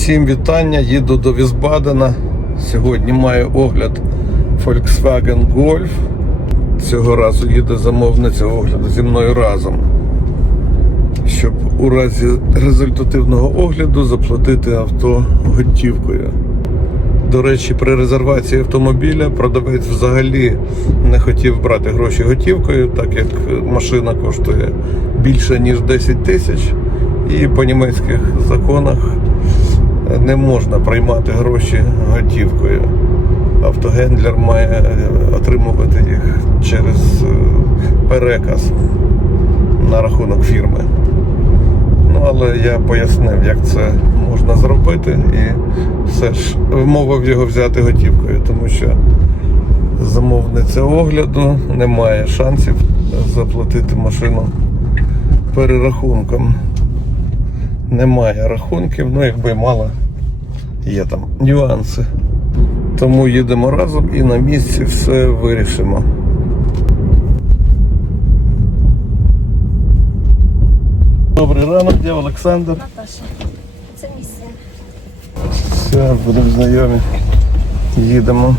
Всім вітання, їду до Візбадена. Сьогодні маю огляд Volkswagen Golf. Цього разу їде замовниця огляду зі мною разом. Щоб у разі результативного огляду заплатити авто готівкою. До речі, при резервації автомобіля продавець взагалі не хотів брати гроші готівкою, так як машина коштує більше ніж 10 тисяч, і по німецьких законах не можна приймати гроші готівкою. Автогендлер має е, отримувати їх через е, переказ на рахунок фірми. Ну, але я пояснив, як це можна зробити, і все ж вмовив його взяти готівкою, тому що замовниця огляду не має шансів заплатити машину перерахунком. Немає рахунків, ну якби мало є там нюанси. Тому їдемо разом і на місці все вирішимо. Добрий ранок, я Олександр. Наташа, це місія. Все, будемо знайомі. Їдемо.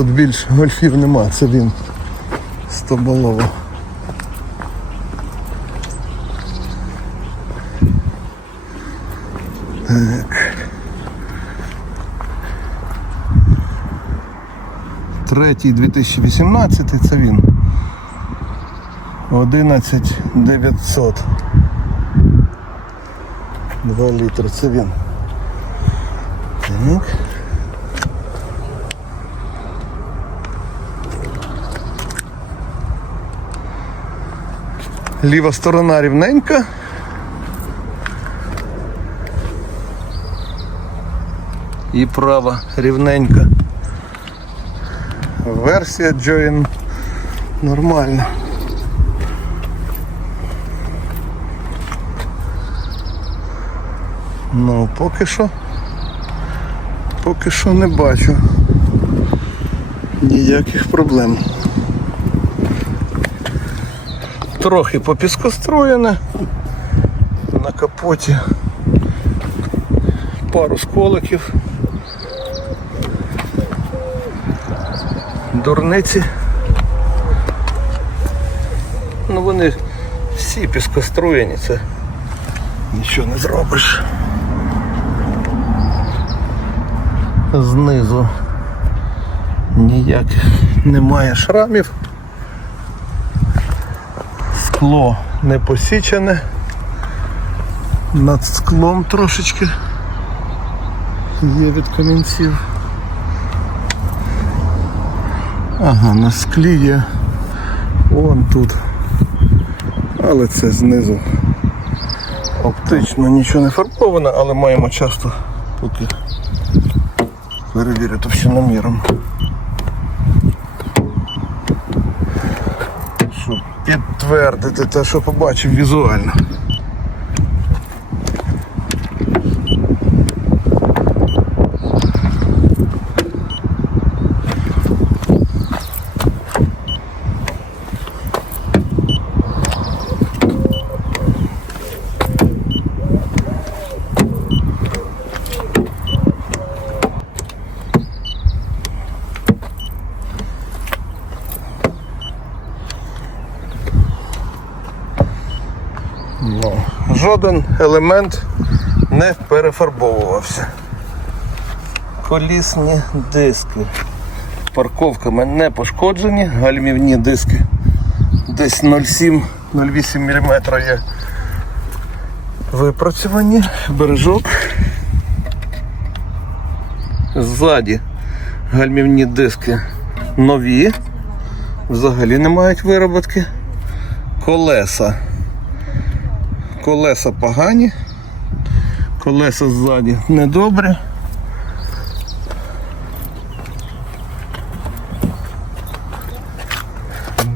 Тут більше гольфів нема, це він стоболово. Третій 2018 це він. 11 900. 2 літри, це він. Так. Ліва сторона рівненька. І права рівненька. Версія Join нормальна. Ну, поки що. Поки що не бачу ніяких проблем. Трохи попіскостроєне. На капоті пару сколиків. Дурниці. Ну вони всі піскоструєні, це нічого не зробиш. Знизу ніяких немає шрамів. Скло не посічене. Над склом трошечки є від камінців. Ага, на склі є вон тут. Але це знизу. Оптично нічого не фарбовано, але маємо часто поки перевірити всіноміром. Щоб підтвердити те, що побачив візуально. Ну, жоден елемент не перефарбовувався. Колісні диски. Парковками не пошкоджені, гальмівні диски десь 0,7-0,8 мм є випрацьовані, бережок. Ззаді гальмівні диски нові, взагалі не мають вироботки. Колеса Колеса погані, колеса ззаді недобрі.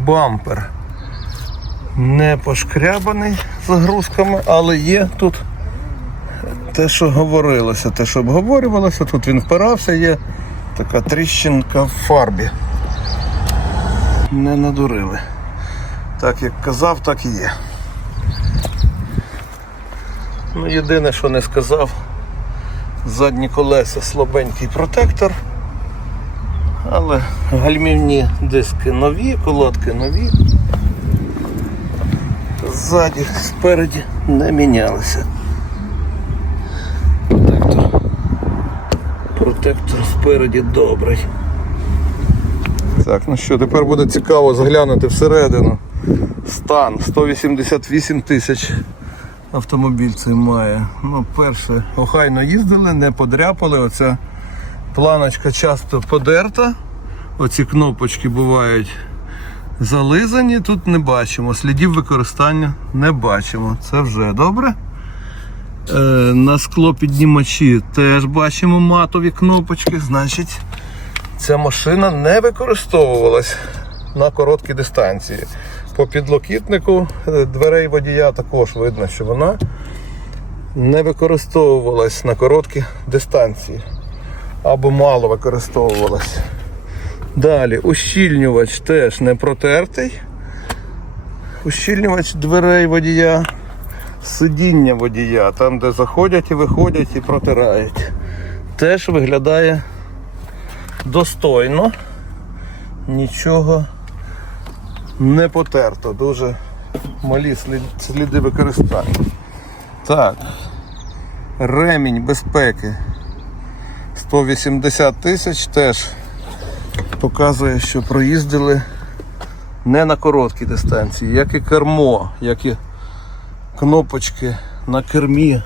Бампер Не пошкрябаний загрузками, але є тут те, що говорилося, те, що обговорювалося, тут він впирався, є така тріщинка в фарбі. Не надурили. Так як казав, так і є. Ну, єдине, що не сказав, задні колеса слабенький протектор. Але гальмівні диски нові, колодки нові. Ззаді, спереді не мінялися. Протектор. Протектор спереді добрий. Так, ну що, тепер буде цікаво заглянути всередину. Стан 188 тисяч автомобіль цей має. Ну, перше, охайно їздили, не подряпали. Оця планочка часто подерта. Оці кнопочки бувають зализані, тут не бачимо. Слідів використання не бачимо. Це вже добре. Е, на склопіднімачі теж бачимо матові кнопочки. Значить, ця машина не використовувалась на короткі дистанції. По підлокітнику е, дверей водія також видно, що вона не використовувалась на короткі дистанції або мало використовувалась. Далі ущільнювач теж не протертий. Ущільнювач дверей водія, сидіння водія, там де заходять і виходять і протирають. Теж виглядає достойно. Нічого не потерто. Дуже малі сліди використання. Так. Ремінь безпеки 180 тисяч теж показує, що проїздили не на короткій дистанції, як і кермо, як і кнопочки на кермі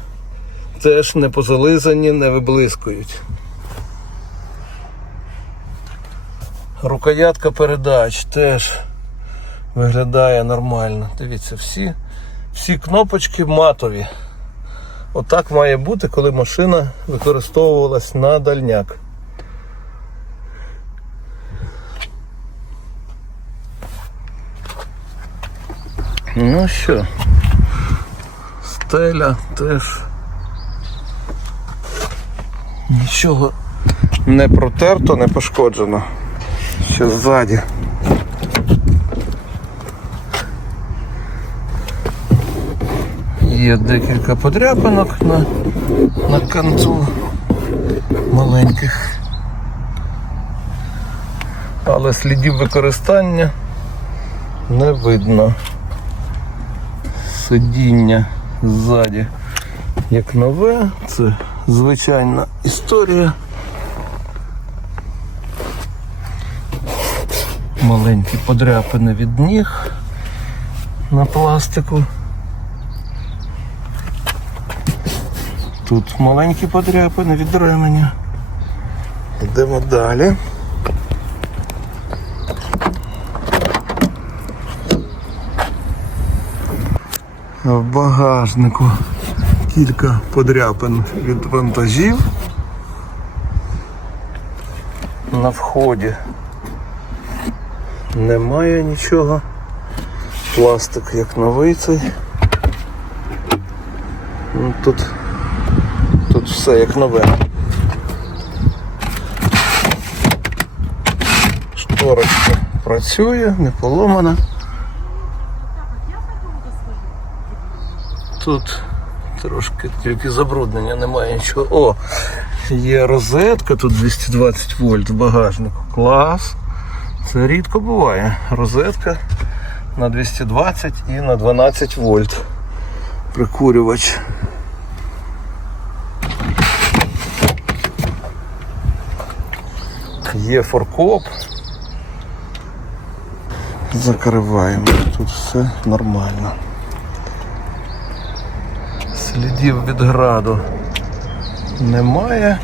теж не позализані, не виблискують. Рукоятка передач теж виглядає нормально. Дивіться, всі, всі кнопочки матові. Отак має бути, коли машина використовувалась на дальняк. Ну що, стеля теж нічого не протерто, не пошкоджено. Ще ззаді. Є декілька подряпинок на, на концу маленьких. Але слідів використання не видно. Сидіння ззаді як нове, це звичайна історія. Маленькі подряпини від ніг на пластику. Тут маленькі подряпини від ременя. Йдемо далі. В багажнику кілька подряпин від вантажів. На вході немає нічого. Пластик як новий цей. Ну, тут все як нове. Шторочка працює, не поломана. Тут трошки тільки забруднення, немає нічого. О, є розетка, тут 220 вольт в багажнику. Клас. Це рідко буває. Розетка на 220 і на 12 вольт. Прикурювач. Є форкоп. Закриваємо. Тут все нормально. Слідів від граду немає.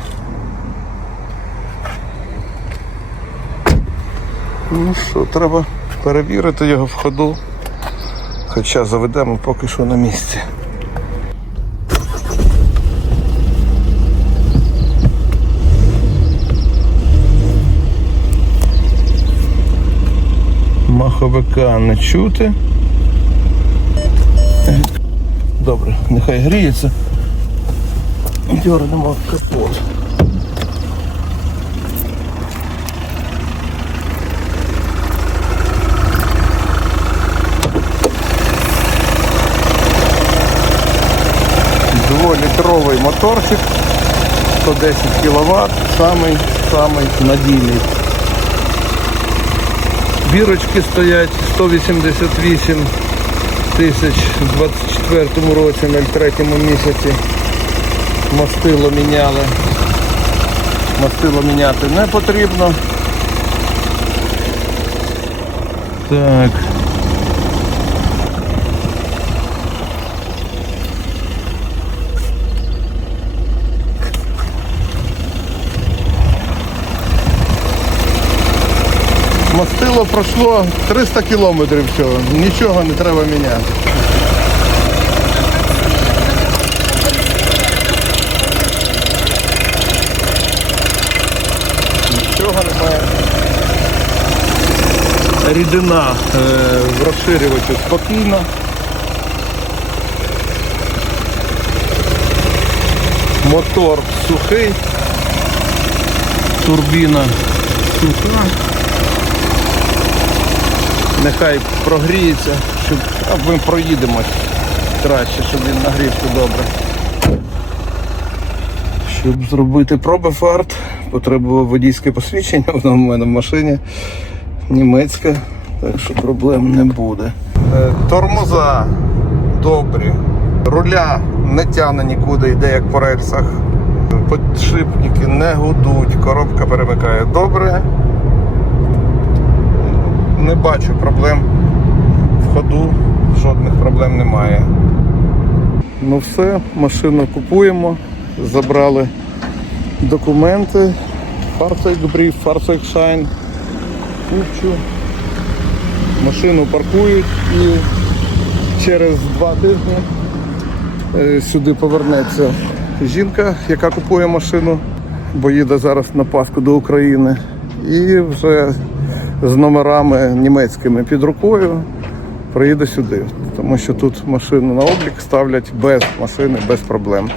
Ну що, треба перевірити його в ходу. Хоча заведемо поки що на місці. Маховика не чути. Добре, нехай гріється. Дернемо капот. Дволітровий моторчик, 110 кВт, самий самий надійний. Бірочки стоять 188 тисяч в 24 році, 03 місяці. Мастило міняли. Мастило міняти не потрібно. Так. Мастило пройшло 300 кілометрів всього. Нічого не треба міняти. Нічого немає. Рідина е, в розширювачі спокійно. Мотор сухий. Турбіна суха. Нехай прогріється, щоб ми проїдемось краще, щоб він нагрівся добре. Щоб зробити проби фарт, потребував водійське посвідчення, воно в мене в машині німецьке, так що проблем не буде. Е, Тормоза добрі, руля не тягне нікуди, йде як по рельсах. Подшипники не гудуть, коробка перемикає добре. Не бачу проблем в ходу, жодних проблем немає. Ну все, машину купуємо, забрали документи, фарцейк-бриф, фарцейк-шайн, купчу. Машину паркують і через два тижні е, сюди повернеться жінка, яка купує машину, бо їде зараз на Пасху до України. І вже з номерами німецькими під рукою приїде сюди. Тому що тут машину на облік ставлять без машини, без проблем.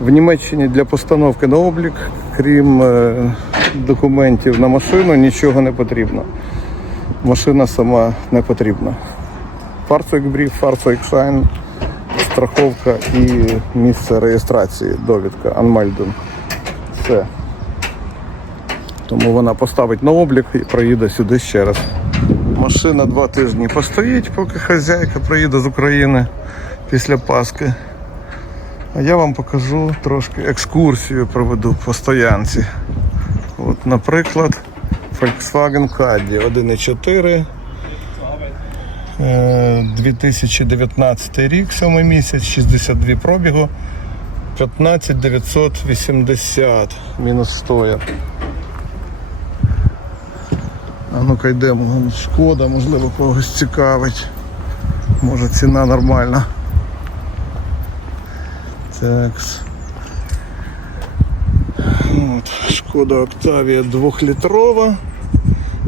В Німеччині для постановки на облік, крім е, документів на машину, нічого не потрібно. Машина сама не потрібна. Фарцойкбрів, фарцойкшайн, страховка і місце реєстрації, довідка, анмальдун. Все. Тому вона поставить на облік і проїде сюди ще раз. Машина два тижні постоїть, поки хазяйка приїде з України після Пасхи. А я вам покажу трошки екскурсію проведу по стоянці. От, наприклад, Volkswagen Caddy 1.4. е, 2019 рік, 7 місяць, 62 пробігу, 15 980 мінус стояр. А ну-ка йдемо, шкода, можливо, когось цікавить. Може ціна нормальна. Так. От, шкода Октавія 2-літрова,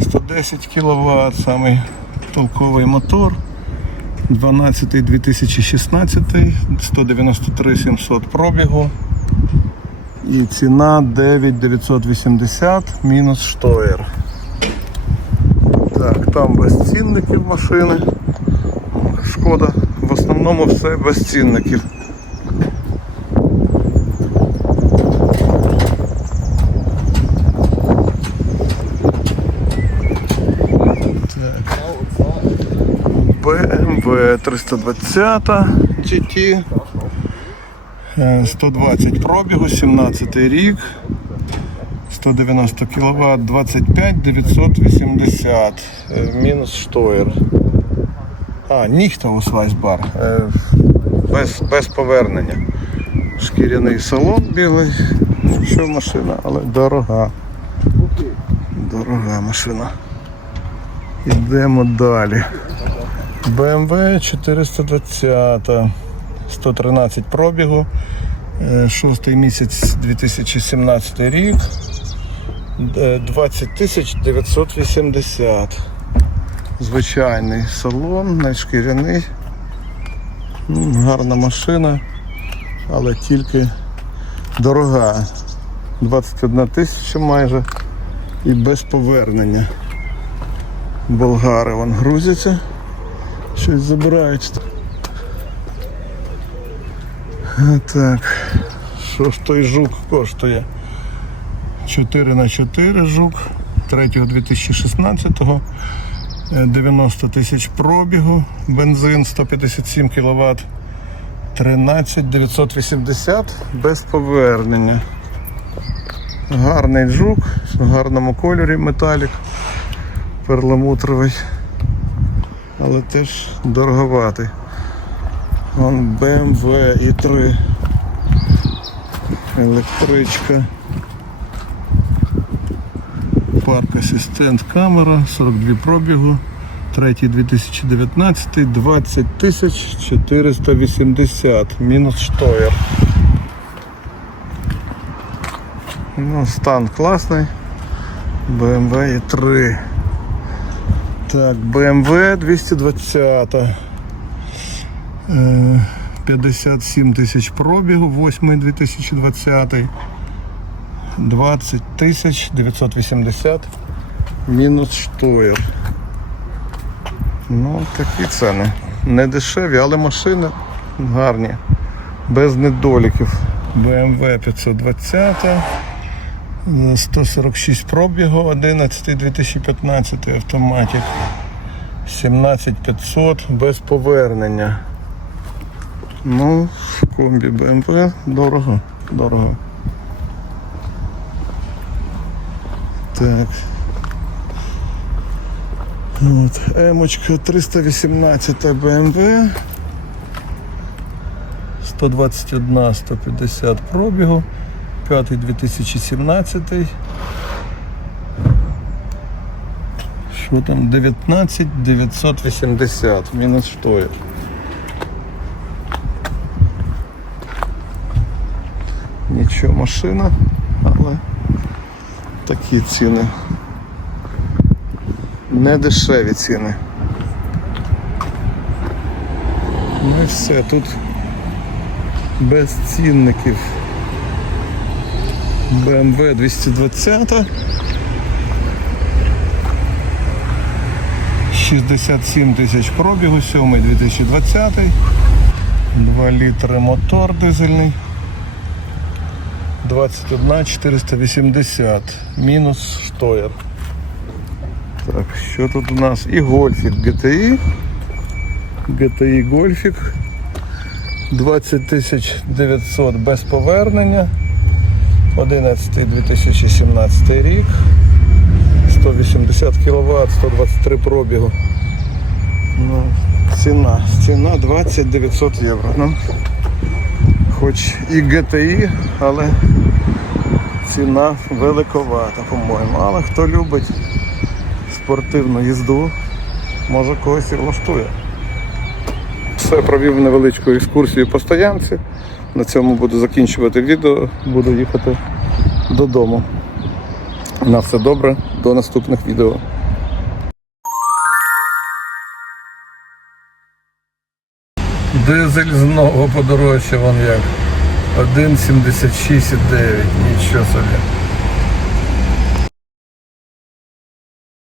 110 кВт, самий толковий мотор. 12 2016, 193 700 пробігу. І ціна 9980 мінус штоєр. Так, там без цінників машини. Шкода. В основному все без цінників. BMW 320 GT. Е, 120 пробігу, 17 рік. 190 кВт, 25 980. Е, Мінус штоєр. А, Ніхтовус Вайсбар. Е, Без, без повернення. Шкіряний салон білий. Що машина, але дорога. Дорога машина. Йдемо далі. BMW 420, 113 пробігу, е, шостий місяць 2017 рік, 20 тисяч 980. Звичайний салон, не шкіряний. Ну, гарна машина, але тільки дорога. 21 тисяча майже і без повернення. Болгари вон грузяться, щось забирають. Так, що ж той жук коштує? 4 на 4 жук 3 2016-го. Е, 90 тисяч пробігу, бензин 157 кВт, 13 980 без повернення. Гарний жук, в гарному кольорі металік, перламутровий, але теж дороговатий. Вон BMW і 3 електричка. Парк асистент камера, 42 пробігу. Третій 2019, 20 тисяч 480, мінус штоєр. Ну, стан класний. BMW і 3. Так, BMW 220. Е, 57 тисяч пробігу, 8 2020. 20 тисяч 980 мінус штоєр. Ну, такі ціни. Не дешеві, але машини гарні, без недоліків. BMW 520, е, 146 пробігу, 11 2015 автоматик. 17500 без повернення. Ну, в комбі BMW дорого, дорого. Так. От, Емочка 318 BMW. 121, 150 пробігу. 5 2017. Що там? 19 980. Мінус штоєр. Нічого, машина, але такі ціни. Не дешеві ціни. Ну і все, тут без цінників. BMW 220. 67 тисяч пробігу, 7 2020. 2 літри мотор дизельний. 21 480. Мінус штоєр. Так, що тут у нас? І гольфік GTI. GTI гольфік. 20 900 без повернення. 11 2017 рік. 180 кВт, 123 пробігу. Ну, ціна. Ціна 20 900 євро. Ну, хоч і GTI, але ціна великовата, по-моєму. Але хто любить спортивну їзду, може когось і влаштує. Все, провів невеличку екскурсію по стоянці. На цьому буду закінчувати відео, буду їхати додому. На все добре, до наступних відео. Дизель знову подорожчав, вон як. 1,76,9, нічого собі.